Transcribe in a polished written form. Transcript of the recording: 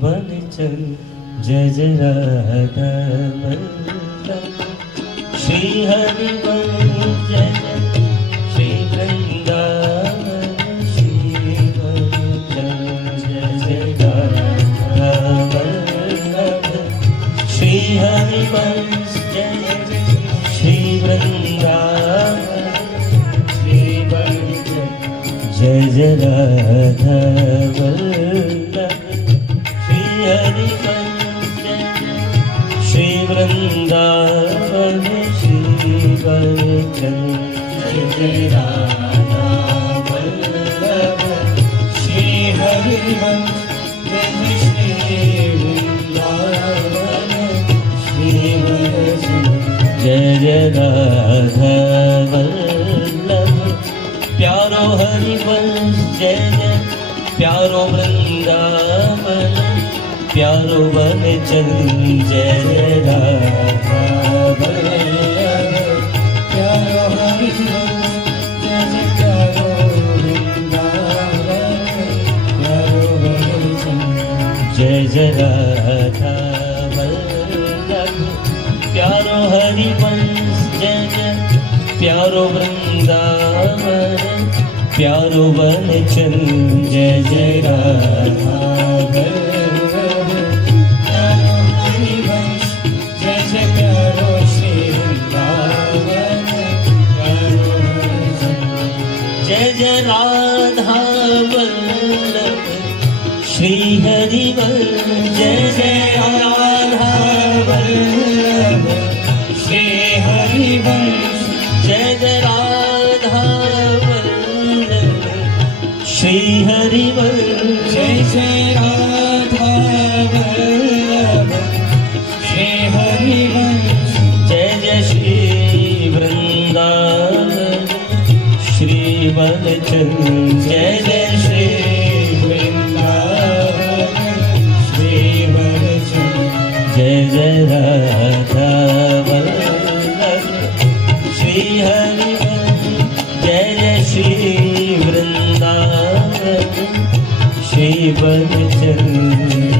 वनचल जय जय राधा वल्लभ श्री हरि वंश जय जय श्री वृंदावन श्री वनचल जय जय राधा वल्लभ श्री हरि वंश जय जय श्री वृंदावन श्री वनचल जय जय राधा वल्लभ श्री हरि वंश श्री वृंदावन श्री वनचल जय जय राधा वल्लभ श्री हरि वंश श्री वृंदावन श्री वनचल जय जय राधा वल्लभ प्यारो हरि वंश जय जय प्यारो वृंदावन प्यारो वनचल जय जय राधा वल्लभ प्यारो हरि वंश जय जय प्यारो वृंदावन प्यारो वनचल जय जय राधा वल्लभ प्यारो हरि वंश जय जय प्यारो वृंदावन प्यारो वनचल जय जय राधा वल्लभ प्यारो हरि वंश जय जय प्यारो श्री वृंदावन प्यारो वनचल जय जय राधा वल्लभ श्री हरि वंश जय जय राधा वल्लभ श्री हरि वंश जय जय राधा वल्लभ श्री हरि वंश जय जय राधा वल्लभ श्री हरि वंश जय जय श्री वृंदावन श्री वनचल जय जय श्री वृंदावन श्री वनचल जय जय राधा वल्लभ श्री हरि वंश जय जय श्री वृंदावन श्री वनचल